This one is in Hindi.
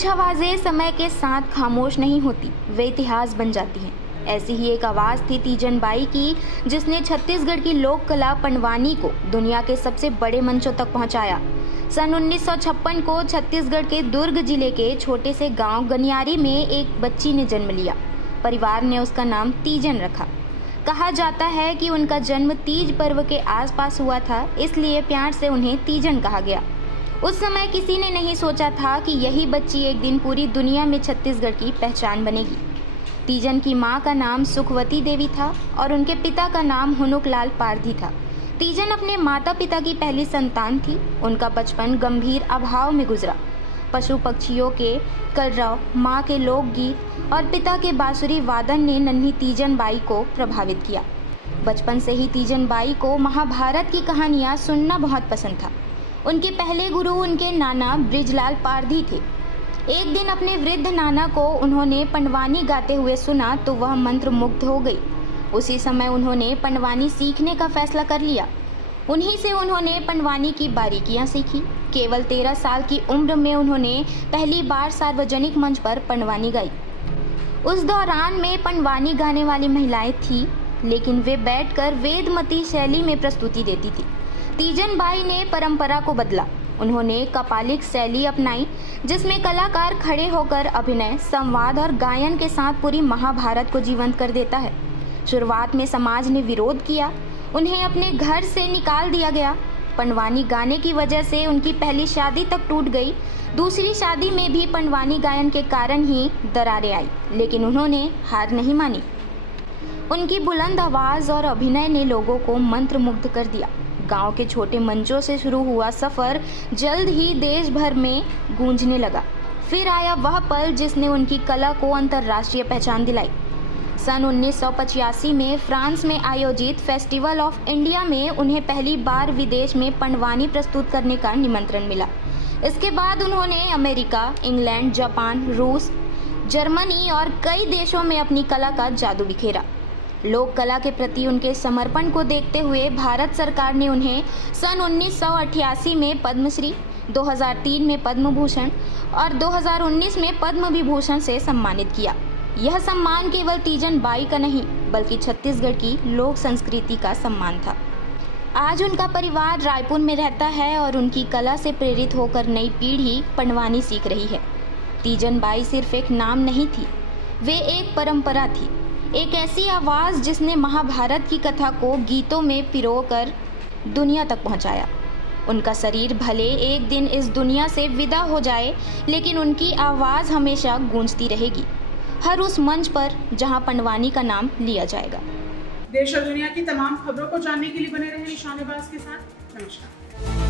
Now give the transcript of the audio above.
कुछ आवाज़ें समय के साथ खामोश नहीं होती, वे इतिहास बन जाती हैं। ऐसी ही एक आवाज़ थी तीजन बाई की, जिसने छत्तीसगढ़ की लोक कला पंडवानी को दुनिया के सबसे बड़े मंचों तक पहुंचाया। सन 1956 को छत्तीसगढ़ के दुर्ग जिले के छोटे से गांव गनियारी में एक बच्ची ने जन्म लिया। परिवार ने उसका नाम तीजन रखा। कहा जाता है कि उनका जन्म तीज पर्व के आसपास हुआ था, इसलिए प्यार से उन्हें तीजन कहा गया। उस समय किसी ने नहीं सोचा था कि यही बच्ची एक दिन पूरी दुनिया में छत्तीसगढ़ की पहचान बनेगी। तीजन की मां का नाम सुखवती देवी था और उनके पिता का नाम हुनुकलाल पारधी था। तीजन अपने माता पिता की पहली संतान थी। उनका बचपन गंभीर अभाव में गुजरा। पशु पक्षियों के कलरव, माँ के लोकगीत और पिता के बांसुरी वादन ने नन्ही तीजन बाई को प्रभावित किया। बचपन से ही तीजन बाई को महाभारत की कहानियाँ सुनना बहुत पसंद था। उनके पहले गुरु उनके नाना बृजलाल पारधी थे। एक दिन अपने वृद्ध नाना को उन्होंने पंडवानी गाते हुए सुना तो वह मंत्रमुग्ध हो गई। उसी समय उन्होंने पंडवानी सीखने का फैसला कर लिया। उन्हीं से उन्होंने पंडवानी की बारीकियां सीखी। केवल 13 साल की उम्र में उन्होंने पहली बार सार्वजनिक मंच पर पंडवानी गाई। उस दौरान में पंडवानी गाने वाली महिलाएं थीं, लेकिन वे बैठकर वेदमती शैली में प्रस्तुति देती थी। तीजन बाई ने परंपरा को बदला। उन्होंने कपालिक शैली अपनाई, जिसमें कलाकार खड़े होकर अभिनय, संवाद और गायन के साथ पूरी महाभारत को जीवंत कर देता है। शुरुआत में समाज ने विरोध किया, उन्हें अपने घर से निकाल दिया गया। पंडवानी गाने की वजह से उनकी पहली शादी तक टूट गई। दूसरी शादी में भी पंडवानी गायन के कारण ही दरारें आई, लेकिन उन्होंने हार नहीं मानी। उनकी बुलंद आवाज़ और अभिनय ने लोगों को मंत्रमुग्ध कर दिया। गांव के छोटे मंचों से शुरू हुआ सफ़र जल्द ही देश भर में गूंजने लगा। फिर आया वह पल जिसने उनकी कला को अंतर्राष्ट्रीय पहचान दिलाई। सन 1985 में फ्रांस में आयोजित फेस्टिवल ऑफ इंडिया में उन्हें पहली बार विदेश में पंडवानी प्रस्तुत करने का निमंत्रण मिला। इसके बाद उन्होंने अमेरिका, इंग्लैंड, जापान, रूस, जर्मनी और कई देशों में अपनी कला का जादू बिखेरा। लोक कला के प्रति उनके समर्पण को देखते हुए भारत सरकार ने उन्हें सन 1988 में पद्मश्री, 2003 में पद्म भूषण और 2019 में पद्म विभूषण से सम्मानित किया। यह सम्मान केवल तीजन बाई का नहीं, बल्कि छत्तीसगढ़ की लोक संस्कृति का सम्मान था। आज उनका परिवार रायपुर में रहता है और उनकी कला से प्रेरित होकर नई पीढ़ी पंडवानी सीख रही है। तीजन बाई सिर्फ एक नाम नहीं थी, वे एक परंपरा थी, एक ऐसी आवाज़ जिसने महाभारत की कथा को गीतों में पिरोकर दुनिया तक पहुंचाया। उनका शरीर भले एक दिन इस दुनिया से विदा हो जाए, लेकिन उनकी आवाज़ हमेशा गूंजती रहेगी, हर उस मंच पर जहां पंडवानी का नाम लिया जाएगा। देश और दुनिया की तमाम खबरों को जानने के लिए बने रहें निशानेबाज के साथ। नमस्कार।